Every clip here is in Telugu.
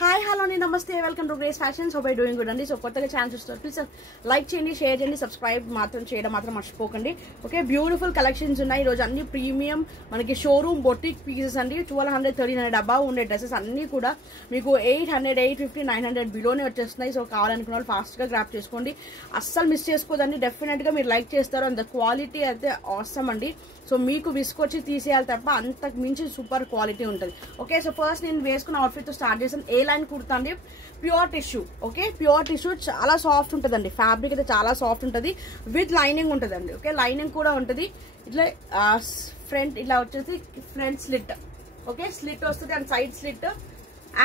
హాయ్ హలో అండి నమస్తే welcome to grace fashions. Hope I doing good అండి. సో కొత్తగా ఛానల్ చూస్తారు ప్లీజ్ లైక్ చేయండి, షేర్ చేయండి, సబ్స్క్రైబ్ మాత్రం చేయడం మాత్రం మర్చిపోకండి. ఓకే, బ్యూటిఫుల్ కలెక్షన్స్ ఉన్నాయి ఈరోజు. అన్ని ప్రీమియం మనకి షోరూమ్ బొటిక్ పీసెస్ అండి. 1200, 1300 అబవ్ ఉండే డ్రెస్సెస్ అన్ని కూడా మీకు 800, 850, 900 బిలోనే వచ్చేస్తున్నాయి. సో కావాలనుకున్న వాళ్ళు ఫాస్ట్గా గ్రాప్ చేసుకోండి, అస్సలు మిస్ చేసుకోదండి. డెఫినెట్గా మీరు లైక్ చేస్తారు. అంత క్వాలిటీ అయితే ఆసమ్ అండి. సో మీకు విసుకొచ్చి తీసేయాలి తప్ప అంతకు మించి సూపర్ క్వాలిటీ ఉంటుంది. ఓకే, సో ఫస్ట్ నేను వేసుకున్న అవుట్ఫిట్తో స్టార్ట్ చేసాను. ఏ లైన్ కుర్తా అండి, pure tissue. Okay, pure tissue చాలా సాఫ్ట్ ఉంటుందండి. ఫ్యాబ్రిక్ అయితే చాలా సాఫ్ట్ ఉంటుంది, విత్ లైనింగ్ ఉంటుందండి. ఓకే, లైనింగ్ కూడా ఉంటుంది. ఇట్లా ఫ్రంట్ ఇట్లా వచ్చేసి ఫ్రంట్ స్లిట్. ఓకే, స్లిట్ వస్తుంది and side slit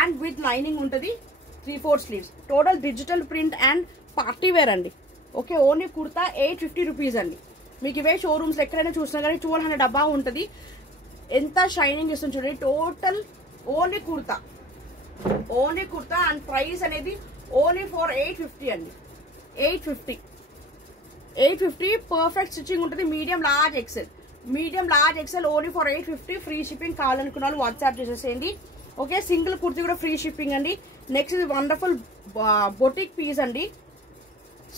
and with lining ఉంటుంది. 3/4 sleeves. Total digital print and party wear అండి. ఓకే, ఓన్లీ కుర్తా 850 రూపీస్ అండి. మీకు ఇవే షోరూమ్స్ ఎక్కడైనా చూసినా కానీ 1200 డబ్బా ఉంటుంది. ఎంత షైనింగ్ ఇస్తుంది చూడండి. Total only kurta and price అనేది ఓన్లీ ఫర్ 850 అండి. 850 పర్ఫెక్ట్ స్టిచ్చింగ్ ఉంటుంది. Medium large XL only for 850. Free shipping. కావాలనుకున్న వాళ్ళు వాట్సాప్ చేసేసేయండి. ఓకే, సింగిల్ కుర్తీ కూడా ఫ్రీ షిప్పింగ్ అండి. నెక్స్ట్ ఇది వండర్ఫుల్ బొటిక్ పీస్ అండి,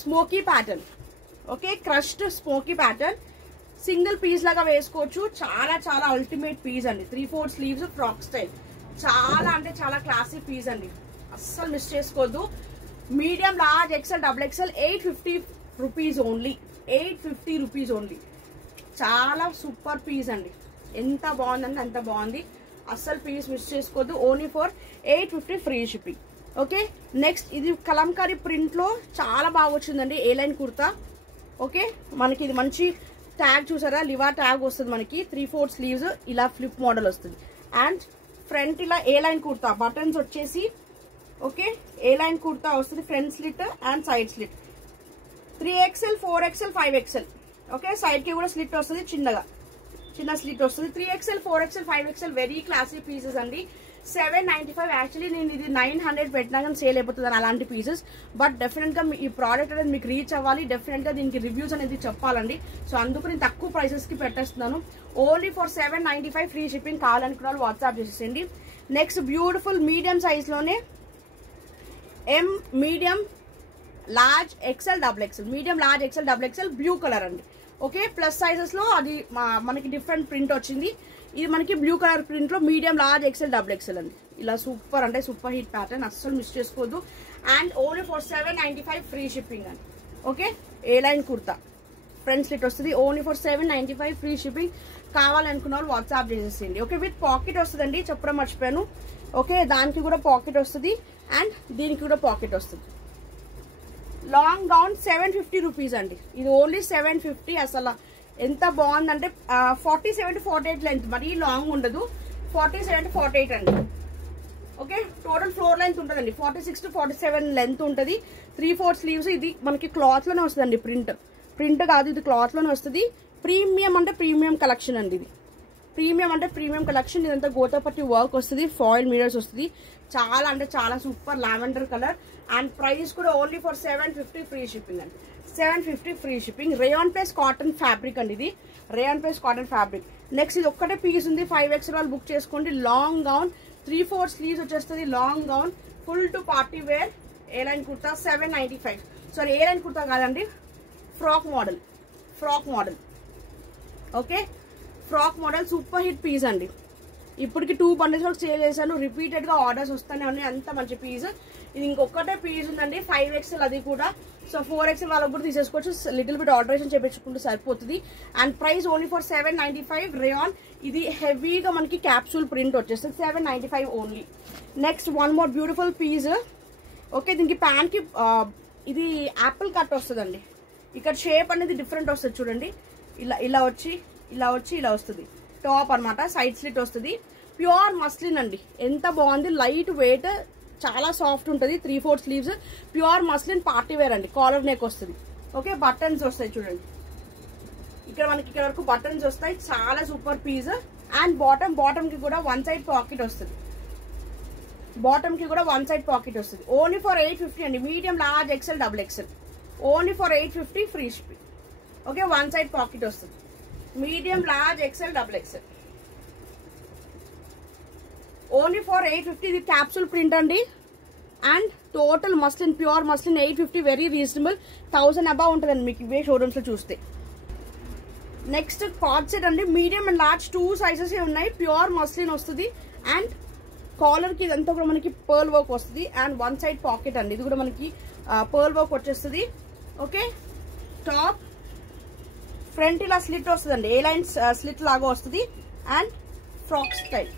smoky pattern. Okay, crushed smoky pattern. Single piece లాగా వేసుకోవచ్చు. చాలా చాలా అల్టిమేట్ పీస్ అండి. 3/4 స్లీవ్స్ ఫ్రాక్ స్టైల్. చాలా అంటే చాలా క్లాసిక్ పీస్ అండి, అస్సలు మిస్ చేసుకోవద్దు. Medium large XL double XL 850 rupees only. 850 rupees only. చాలా సూపర్ పీస్ అండి. ఎంత బాగుందండి అంత బాగుంది. అస్సలు పీస్ మిస్ చేసుకోవద్దు. Only for 850 free shipping. Okay, next ఇది కలంకారీ ప్రింట్ లో చాలా బాగా వచ్చిందండి. ఏ లైన్ కుర్తా. ఓకే, మనకి ఇది మంచి ట్యాగ్ చూసారా, లివా ట్యాగ్ వస్తుంది మనకి. 3/4 స్లీవ్స్ ఇలా ఫ్లిప్ మోడల్ వస్తుంది. అండ్ ఫ్రంట్ ఇలా ఏ లైన్ కుర్తా, బటన్స్ వచ్చేసి. ఓకే, ఏ లైన్ కుర్తా వస్తుంది. Front slit and side slit. 3XL, 4XL, 5XL. Okay, side కి కూడా స్లిట్ వస్తుంది, చిన్న స్లిట్ వస్తుంది. 3XL, 4XL, 5XL very classic pieces అండి. 795. యాక్చువల్లీ నేను ఇది 900 పెట్టినా కానీ సేల్ అయిపోతుంది అలాంటి పీసెస్. బట్ డెఫినెట్ గా ఈ ప్రోడక్ట్ అనేది మీకు రీచ్ అవ్వాలి. డెఫినెట్ గా దీనికి రివ్యూస్ అనేది చెప్పాలండి. సో అందుకు నేను తక్కువ ప్రైసెస్ కి పెట్టేస్తున్నాను. Only for 795 free shipping. కావాలనుకున్న వాళ్ళు వాట్సాప్ చేసేయండి. నెక్స్ట్ బ్యూటిఫుల్ మీడియం సైజ్ లోనే M, medium large XL double XL. Medium large XL double XL blue colour అండి. ఓకే, ప్లస్ సైజెస్ లో అది మనకి డిఫరెంట్ ప్రింట్ వచ్చింది. ఇది మనకి బ్లూ కలర్ ప్రింట్ లో medium large XL double XL అండి. ఇలా సూపర్ అంటే సూపర్ హిట్ ప్యాటర్న్, అస్సలు మిస్ చేసుకోవద్దు. And only for 795 free shipping అండి. ఓకే, ఏ లైన్ కుర్తా ఫ్రంట్ స్లిట్ వస్తుంది. Only for 795 free shipping. కావాలనుకున్న వాళ్ళు వాట్సాప్ చేసేసేయండి. ఓకే, విత్ పాకెట్ వస్తుందండి, చెప్పడం మర్చిపోయాను. ఓకే, దానికి కూడా పాకెట్ వస్తుంది అండ్ దీనికి కూడా పాకెట్ వస్తుంది. లాంగ్ గౌన్ 750 రూపీస్ అండి. ఇది ఓన్లీ 750. అసలు ఎంత బాగుందంటే 47 to 48 లెంత్, మరీ లాంగ్ ఉండదు. 47 to 48 అండి. ఓకే, టోటల్ ఫ్లోర్ లెంత్ ఉంటుందండి. 46 to 47 లెంత్ ఉంటుంది. 3/4 స్లీవ్స్. ఇది మనకి క్లాత్ లోనే వస్తుందండి. ప్రింట్ కాదు, ఇది క్లాత్ లోనే వస్తుంది. ప్రీమియం అంటే ప్రీమియం కలెక్షన్ అండి. ఇది ప్రీమియం అంటే ప్రీమియం కలెక్షన్. ఇదంతా గోతాపట్టి వర్క్ వస్తుంది, ఫాయిల్ మిరర్స్ వస్తుంది. చాలా అంటే చాలా super lavender colour. And price కూడా ఓన్లీ ఫర్ 750 ఫ్రీ షిప్పింగ్ అండి. 750 free shipping. Rayon plus cotton fabric అండి. ఇది rayon plus cotton fabric. Next ఇది ఒక్కటే పీస్ ఉంది. 5XL వాళ్ళు బుక్ చేసుకోండి. లాంగ్ గౌన్ 3/4 స్లీవ్స్ వచ్చేస్తుంది. Long gown full to party wear. A line kurta 795. Sorry, A line kurta కాదండి, frock model. Okay, frock model super hit piece అండి. ఇప్పటికి 2 బండిల్స్ వరకు సేల్ చేశాను. రిపీటెడ్ గా ఆర్డర్స్ వస్తానే ఉన్నాయి. అంత మంచి పీస్. ఇది ఇంకొకటే పీస్ ఉందండి. 5XL అది కూడా. సో 4XL వాళ్ళకి కూడా తీసేసుకోవచ్చు. లిటిల్ బిట్ ఆల్టరేషన్ చేయించుకుంటే సరిపోతుంది. And price only for 795 rayon. ఇది హెవీగా మనకి క్యాప్సూల్ ప్రింట్ వచ్చేస్తుంది. 795 only. Next one more beautiful piece. Okay, దీనికి ప్యాంట్ కి ఇది యాపిల్ కట్ వస్తుందండి. ఇక్కడ షేప్ అనేది డిఫరెంట్ వస్తుంది చూడండి. ఇలా వచ్చి ఇలా వస్తుంది. టాప్ అనమాట. సైడ్ స్లిట్ వస్తుంది. ప్యూర్ మస్లిన్ అండి. ఎంత బాగుంది. లైట్ వెయిట్, చాలా సాఫ్ట్ ఉంటుంది. 3/4 sleeves pure muslin party wear అండి. కాలర్ నెక్ వస్తుంది. ఓకే, బటన్స్ వస్తాయి చూడండి. మనకి ఇక్కడ వరకు బటన్స్ వస్తాయి. చాలా సూపర్ పీస్. అండ్ బాటమ్ కి కూడా వన్ సైడ్ పాకెట్ వస్తుంది. ఓన్లీ ఫర్ 850 అండి. Medium large XL double XL. Only for 850 free shipping. Okay, one side pocket వస్తుంది. Medium large XL double XL. Only for 850. ఇది క్యాప్సూల్ ప్రింట్ అండి. And total muslin, pure muslin 850, very reasonable. 1000 above ఉంటుందండి మీకు ఇవే షోరూమ్స్ లో చూస్తే. నెక్స్ట్ కార్డ్ సెట్ అండి, మీడియం అండ్ లార్జ్ 2 సైజెస్ ఉన్నాయి. ప్యూర్ మస్లిన్ వస్తుంది అండ్ కాలర్ కి ఇదంతా కూడా మనకి పర్ల్ వర్క్ వస్తుంది అండ్ వన్ సైడ్ పాకెట్ అండి, ఇది కూడా మనకి పర్ల్ వర్క్ వచ్చేస్తుంది. ఓకే, టాప్ ఫ్రంట్ ఇలా స్లిట్ వస్తుందండి, ఏ లైన్ స్లిట్ లాగా వస్తుంది and frock style.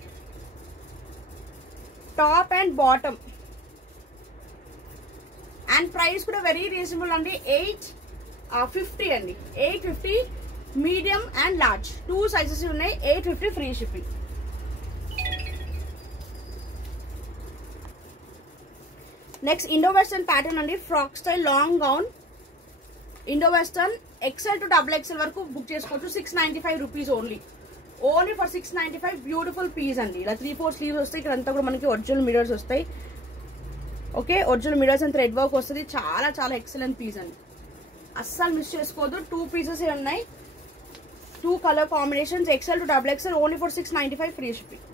Top and bottom and price కూడా వెరీ రీజనబుల్ అండి, 850 అండి. 850 మీడియం అండ్ లార్జ్ 2 సైజెస్ ఉన్నాయి. 850 free shipping. Next Indo western pattern అండి, frock style long gown. Indo western XL to XXL వరకు బుక్ చేసుకోవచ్చు. 695 rupees only for 695. Beautiful piece అండి, ఇలా 3-4 స్లీవ్స్ వస్తాయి. ఇక్కడ అంతా కూడా మనకి ఒరిజినల్ మిరర్స్ వస్తాయి. Okay, original mirrors and thread work వస్తుంది. చాలా చాలా ఎక్సలెంట్ పీస్ అండి, అస్సలు మిస్ చేసుకోవద్దు. 2 పీసెస్ ఉన్నాయి, 2 colour combinations. XL to XXL only for 695 free shipping.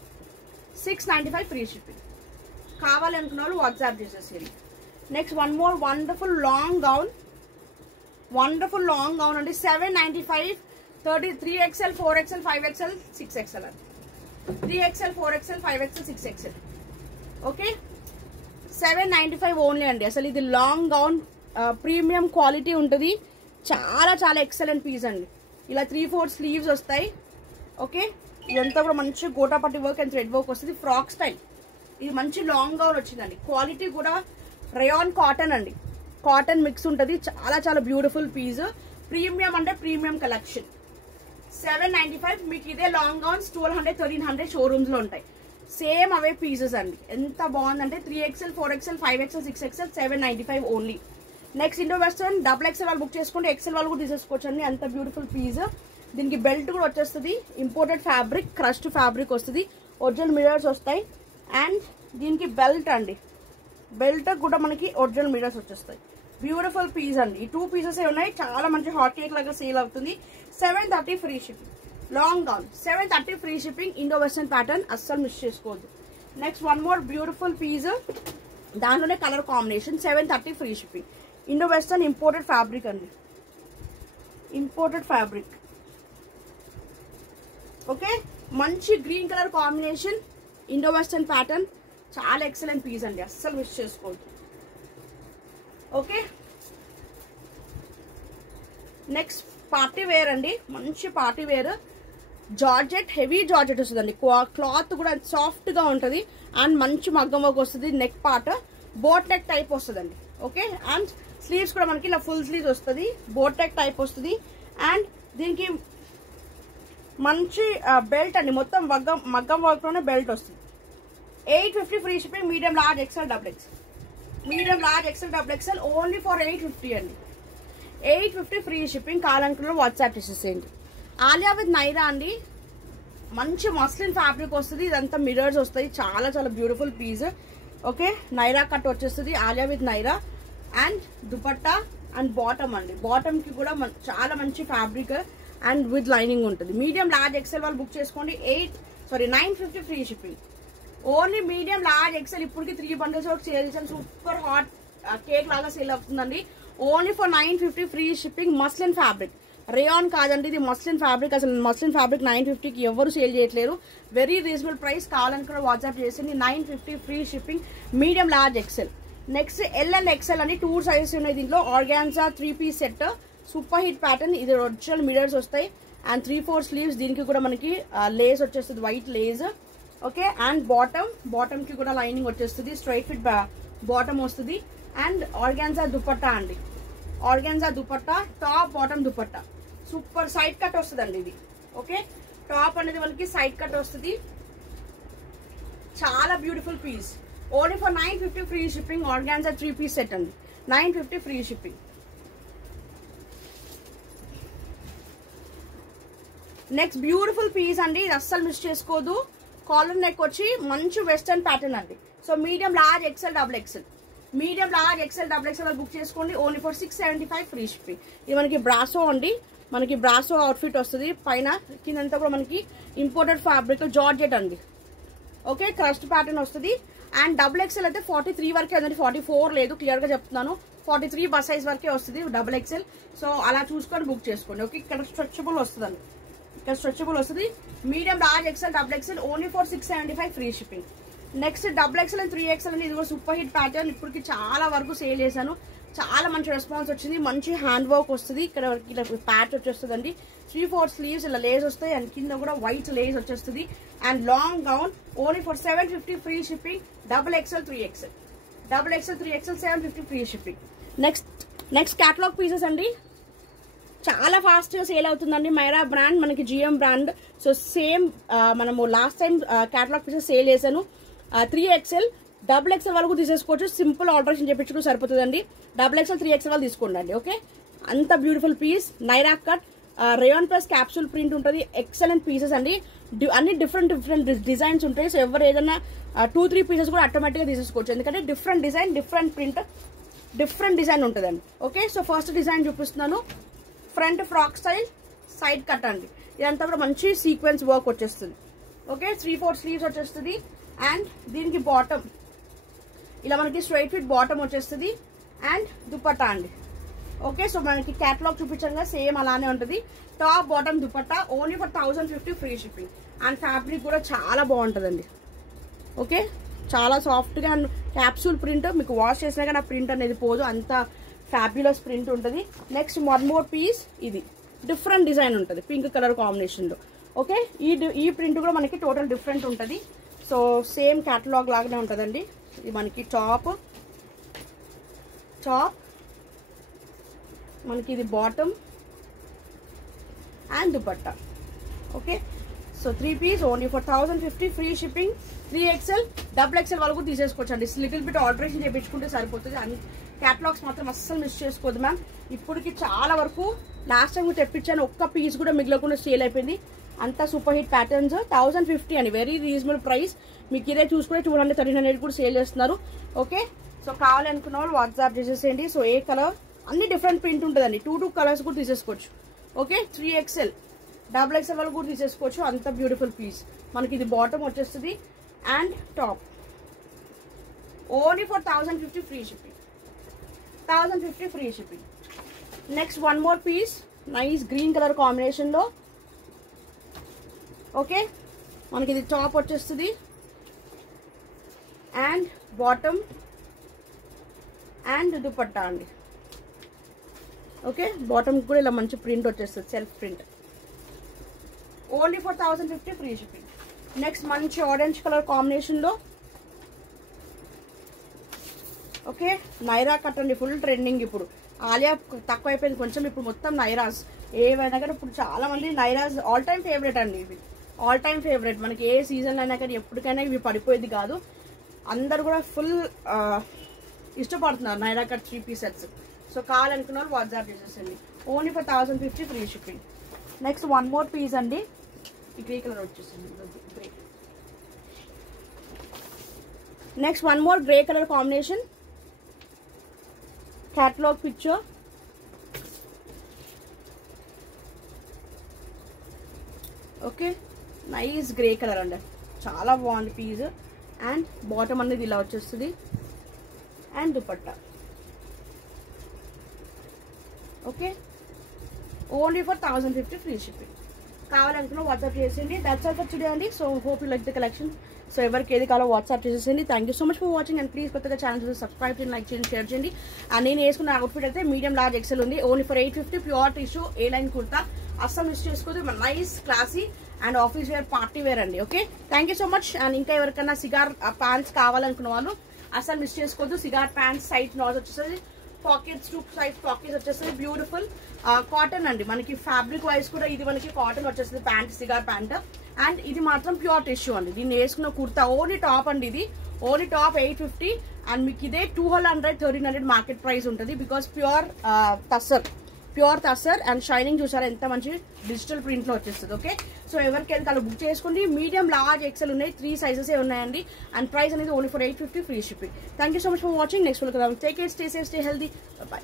695 free shipping. కావాలనుకున్న వాళ్ళు వాట్సాప్ చేసేసేయండి. Next one more wonderful long gown అండి, 795. 3XL, 4XL, 5XL, 6XL అండి. 3XL, 4XL, 5XL, 6XL. Okay, 795 only అండి. అసలు ఇది లాంగ్ గౌన్ ప్రీమియం క్వాలిటీ ఉంటుంది. చాలా చాలా ఎక్సలెంట్ పీస్ అండి. ఇలా 3-4 స్లీవ్స్ వస్తాయి. ఓకే, ఇదంతా కూడా మంచి gota patti work and thread work వస్తుంది. ఫ్రాక్ స్టైల్, ఇది మంచి లాంగ్ గౌన్ వచ్చిందండి. క్వాలిటీ కూడా రేయాన్ కాటన్ అండి, కాటన్ మిక్స్ ఉంటుంది. చాలా చాలా బ్యూటిఫుల్ పీస్. ప్రీమియం అంటే ప్రీమియం కలెక్షన్. 795 మీకు ఇదే లాంగ్ గౌన్స్ 1200, 1300 షోరూమ్స్ లో ఉంటాయి. సేమ్ అవే పీసెస్ అండి. ఎంత బాగుందంటే 3XL, 4XL, 5XL, 6XL, 795 only. Next Indo western XXL వాళ్ళు బుక్ చేసుకోండి, XL వాళ్ళు కూడా తీసేసుకోవచ్చు అండి. అంత బ్యూటిఫుల్ పీస్. దీనికి బెల్ట్ కూడా వచ్చేస్తుంది, ఇంపోర్టెడ్ ఫ్యాబ్రిక్, క్రష్డ్ ఫ్యాబ్రిక్ వస్తుంది. ఒరిజినల్ మిరర్స్ వస్తాయి అండ్ దీనికి బెల్ట్ అండి, బెల్ట్ కూడా మనకి ఒరిజినల్ మిరర్స్ వచ్చేస్తాయి. బ్యూటిఫుల్ పీస్ అండి. ఈ 2 పీసెస్ ఉన్నాయి. చాలా మంచి హాట్ కేక్ లాగా సేల్ అవుతుంది. 730 free shipping. Long gown 730 free shipping. Indo western pattern అస్సలు మిస్ చేసుకోవద్దు. Next one more beautiful piece, దాంట్లోనే colour combination. 730 free shipping. Indo western imported fabric అండి, ఇంపోర్టెడ్ ఫ్యాబ్రిక్. ఓకే, మంచి green colour combination, Indo western pattern. చాలా ఎక్సలెంట్ పీస్ అండి, అస్సలు మిస్ చేసుకోవద్దు. ఓకే, నెక్స్ట్ పార్టీ వేర్ అండి, మంచి party wear. Georgette, heavy georgette వస్తుందండి. క్లాత్ కూడా సాఫ్ట్ గా ఉంటుంది అండ్ మంచి మగ్గం వర్క్ వస్తుంది. Neck part boat neck type వస్తుందండి. ఓకే, అండ్ స్లీవ్స్ కూడా మనకి ఇలా ఫుల్ స్లీవ్స్ వస్తుంది, బోట్ నెక్ టైప్ వస్తుంది. అండ్ దీనికి మంచి బెల్ట్ అండి, మొత్తం మగ్గం వర్క్ లోనే బెల్ట్ వస్తుంది. 850 free shipping. Medium large XL XXL. Medium large XL XXL only for 850 అండి. 850 ఫ్రీ షిప్పింగ్. కావాలనుకున్న వాట్సాప్ చేసేసేయండి. ఆలియా విత్ నైరా అండి, మంచి మస్లిన్ ఫ్యాబ్రిక్ వస్తుంది. ఇదంతా మిరర్స్ వస్తాయి. చాలా చాలా beautiful piece. Okay, Naira cut వచ్చేస్తుంది. Alia with Naira and dupatta and bottom అండి. బాటమ్ కి కూడా చాలా మంచి ఫ్యాబ్రిక్ అండ్ విత్ లైనింగ్ ఉంటుంది. మీడియం లార్జ్ XL వాళ్ళు బుక్ చేసుకోండి. 950 free shipping. Only medium large XL. ఇప్పటికి 3 బండిల్స్ వరకు సేల్ చేసాను. సూపర్ హాట్ కేక్ లాగా సేల్ అవుతుందండి. Only for 950 free shipping. Muslin fabric, rayon కాదండి, ఇది మస్లిన్ ఫ్యాబ్రిక్. అసలు మస్లిన్ ఫ్యాబ్రిక్ 950కి ఎవరు సేల్ చేయట్లేరు. Very reasonable price. కావాలనుకున్న వాట్సాప్ చేసింది. 950 free shipping. Medium large XL. Next LL XL అని 2 సైజెస్ ఉన్నాయి దీంట్లో. Organza 3-piece set, super hit pattern. ఇది ఒరిజినల్ మిరర్స్ వస్తాయి అండ్ 3-4 స్లీవ్స్. దీనికి కూడా మనకి లేస్ వచ్చేస్తుంది, white lace. Okay, and bottom కి కూడా లైనింగ్ వచ్చేస్తుంది. స్ట్రైట్ ఫిట్ బాటమ్ వస్తుంది. అండ్ ఆర్గాన్జా దుపట్టా అండి, organza dupatta, top bottom dupatta. Super side cut వస్తుంది అండి ఇది. ఓకే, టాప్ అనేది మనకి సైడ్ కట్ వస్తుంది. చాలా beautiful piece. Only for 950 free shipping. Organza 3-piece set అండి, 950 free shipping. Next beautiful piece అండి, ఇది అస్సలు మిస్ చేసుకోదు. కాలర్ నెక్ వచ్చి మంచి వెస్టర్న్ ప్యాటర్న్ అండి. So medium large XL XXL. Medium large XL XXL book చేసుకోండి. Only for 675 free shipping. ఇది మనకి బ్రాసో అండి, మనకి బ్రాసో అవుట్ఫిట్ వస్తుంది. పైన కిందంతా కూడా మనకి ఇంపోర్టెడ్ ఫ్యాబ్రిక్ జార్జెట్ అండి. ఓకే, క్రస్ట్ ప్యాటర్న్ వస్తుంది అండ్ డబుల్ ఎక్సెల్ అయితే 43 వరకే ఉందండి, 44 లేదు, క్లియర్గా చెప్తున్నాను. 43 బస్ సైజ్ వరకే వస్తుంది డబుల్ ఎక్సెల్. సో అలా చూసుకొని బుక్ చేసుకోండి. ఓకే, ఇక్కడ స్ట్రెచబుల్ వస్తుందండి, ఇక్కడ స్ట్రెచబుల్ వస్తుంది. Medium large XL double XL only for 675 free shipping. Next double XL and 3XL అండి, ఇది కూడా సూపర్ హిట్ ప్యాటర్న్. ఇప్పటికి చాలా వరకు సేల్ చేశాను, చాలా మంచి రెస్పాన్స్ వచ్చింది. మంచి హ్యాండ్ వర్క్ వస్తుంది, ఇక్కడ ఇలా ప్యాచ్ వచ్చేస్తుందండి. 3/4 స్లీవ్స్ ఇలా లేస్ వస్తాయి అండ్ కింద కూడా వైట్ లేస్ వచ్చేస్తుంది. And long gown only for 750 free shipping. Double XL 3XL, double XL 3XL 750 free shipping. Next catalogue pieces అండి, చాలా ఫాస్ట్గా సేల్ అవుతుందండి. మైరా బ్రాండ్, మనకి GM బ్రాండ్. సో సేమ్ మనము last time catalogue pieces sale చేశాను. 3XL డబుల్ ఎక్సెల్ వరకు తీసేసుకోవచ్చు, సింపుల్ ఆల్టరేషన్ చేయించుకుంటూ సరిపోతుందండి. డబుల్ ఎక్సెల్ 3XL వాళ్ళు తీసుకోండి. ఓకే, అంత beautiful piece, Naira cut, rayon plus capsule print ఉంటుంది. ఎక్సలెంట్ పీసెస్ అండి, అన్ని డిఫరెంట్ డిజైన్స్ ఉంటాయి. సో ఎవరు ఏదైనా 2-3 పీసెస్ కూడా ఆటోమేటిక్గా తీసేసుకోవచ్చు, ఎందుకంటే different design, different print, different design ఉంటుందండి. ఓకే, సో ఫస్ట్ డిజైన్ చూపిస్తున్నాను. Front frock style, side cut అండి. ఇదంతా కూడా మంచి సీక్వెన్స్ వర్క్ వచ్చేస్తుంది. ఓకే, 3/4 స్లీవ్స్ వచ్చేస్తుంది. అండ్ దీనికి బాటమ్ ఇలా మనకి స్ట్రైట్ ఫిట్ బాటమ్ వచ్చేస్తుంది. అండ్ దుపట్టా అండి. ఓకే, సో మనకి క్యాటలాగ్ చూపించంగా సేమ్ అలానే ఉంటుంది. Top bottom dupatta only for 1050 free shipping. And fabric కూడా చాలా బాగుంటుందండి. ఓకే, చాలా సాఫ్ట్గా అండ్ క్యాప్సూల్ ప్రింట్, మీకు వాష్ చేసినా కానీ ఆ ప్రింట్ అనేది పోదు, అంత ఫ్యాబ్యులస్ ప్రింట్ ఉంటుంది. నెక్స్ట్ వన్ మోర్ పీస్, ఇది డిఫరెంట్ డిజైన్ ఉంటుంది పింక్ కలర్ కాంబినేషన్లో. ఓకే, ఈ ప్రింట్ కూడా మనకి టోటల్ డిఫరెంట్ ఉంటుంది. సో సేమ్ క్యాటలాగ్ లాగానే ఉంటుందండి. ఇది మనకి టాప్, మనకి ఇది bottom and dupatta. Okay, so 3 piece only for 1050 free shipping. 3XL double XL వరకు తీసేసుకోవచ్చు అండి, లిటిల్ బిట్ ఆల్టరేషన్ చేయించుకుంటే సరిపోతుంది. అన్ని క్యాటలాగ్స్ మాత్రం అస్సలు మిస్ చేసుకోవద్దు మ్యామ్. ఇప్పటికి చాలా వరకు లాస్ట్ టైం తెప్పించాను, ఒక్క పీస్ కూడా మిగలకుండా సేల్ అయిపోయింది. అంతా సూపర్ హిట్ ప్యాటర్న్స్. 1050 అండి, వెరీ రీజనబుల్ ప్రైస్. మీకు ఇదే చూసుకునే 200-300 కూడా సేల్ చేస్తున్నారు. ఓకే, సో కావాలనుకున్న వాళ్ళు వాట్సాప్ చేసేసేయండి. సో ఏ కలర్, అన్ని డిఫరెంట్ ప్రింట్ ఉంటుందండి, 2 కలర్స్ కూడా తీసేసుకోవచ్చు. ఓకే, 3XL డబుల్ ఎక్సెల్ వాళ్ళు కూడా తీసేసుకోవచ్చు, అంత బ్యూటిఫుల్ పీస్. మనకి ఇది బాటమ్ వచ్చేస్తుంది and top only for 1050 free shipping. 1050 free shipping. Next one more piece, nice green colour కాంబినేషన్లో. ఓకే, మనకి ఇది టాప్ వచ్చేస్తుంది అండ్ బాటమ్ అండ్ దుపట్టా అండి. ఓకే, బాటమ్ కూడా ఇలా మంచి ప్రింట్ వచ్చేస్తుంది, self print. Only for 1050 free shipping. Next మంచి ఆరెంజ్ కలర్ కాంబినేషన్లో. ఓకే, నైరా కట్ అండి, ఫుల్ ట్రెండింగ్. ఇప్పుడు ఆలియా తక్కువ అయిపోయింది కొంచెం, ఇప్పుడు మొత్తం నైరాస్. ఏవైనా కానీ ఇప్పుడు చాలా మంది నైరాస్ ఆల్ టైమ్ ఫేవరెట్ అండి, ఇవి ఆల్ టైమ్ ఫేవరెట్. మనకి ఏ సీజన్ అయినా కానీ ఎప్పటికైనా ఇవి పడిపోయేది కాదు, అందరు కూడా ఫుల్ ఇష్టపడుతున్నారు Naira cut 3 piece sets. So కావాలనుకున్న వాళ్ళు వాట్సాప్ చేసేసండి. Only for 1050 free shipping. Next one more piece అండి, ఈ గ్రే కలర్ వచ్చేసింది, grey. Next one more grey colour combination, catalogue picture. Okay, nice grey colour అండి, చాలా బాగుంది పీస్. అండ్ బాటమ్ అనేది ఇలా వచ్చేస్తుంది and dupatta. Okay, only for 1050 free shipping. కావాలనుకున్న వాట్సాప్ చేసేయండి. దట్స్ ఆల్ ఫర్ టుడే అండి. So hope you like the collection. So ఎవరికి ఏది కావాలో వాట్సాప్ చేసేయండి. Thank you so much for watching. And please కొత్తగా ఛానల్ చూసి సబ్స్క్రైబ్ చేయండి, లైక్ చేయండి, షేర్ చేయండి. అండ్ నేను వేసుకున్న అవుట్ఫిట్ అయితే మీడియం లార్జ్ ఎక్సెల్ ఉంది, only for 850 pure tissue A line kurta. అస్సలు మిస్ చేసుకోదు, nice classy and office wear, party wear అండి. Okay, thank you so much. And ఇంకా ఎవరికైనా సిగార్ ప్యాంట్స్ కావాలనుకున్న వాళ్ళు అస్సలు మిస్ చేసుకోవద్దు. సిగార్ ప్యాంట్స్ సైజ్ నాజ్ వచ్చేస్తుంది, పాకెట్స్ 2 సైజ్ పాకెట్స్ వచ్చేస్తుంది, బ్యూటిఫుల్ కాటన్ అండి. మనకి ఫ్యాబ్రిక్ వైజ్ కూడా ఇది మనకి కాటన్ వచ్చేస్తుంది ప్యాంట్, సిగార్ ప్యాంట్. అండ్ ఇది మాత్రం ప్యూర్ టిష్యూ అండి. దీన్ని వేసుకున్న కుర్తా ఓన్లీ టాప్ అండి, ఇది ఓన్లీ టాప్ 850. అండ్ మీకు ఇదే 200-1300 మార్కెట్ ప్రైస్ ఉంటుంది, because pure tussar and shining చూసారా ఎంత మంచి డిజిటల్ ప్రింట్ లో వచ్చేస్తుంది. ఓకే, సో ఎవరికి వెళ్తే అలా బుక్ చేసుకోండి. మీడియం లార్జ్ ఎక్సెల్ ఉన్నాయి, 3 సైజెస్ ఉన్నాయండి. అండ్ ప్రైస్ అనేది only for 850 free shipping. Thank you so much for watching. Next welcome. Take care, stay safe, stay healthy, by.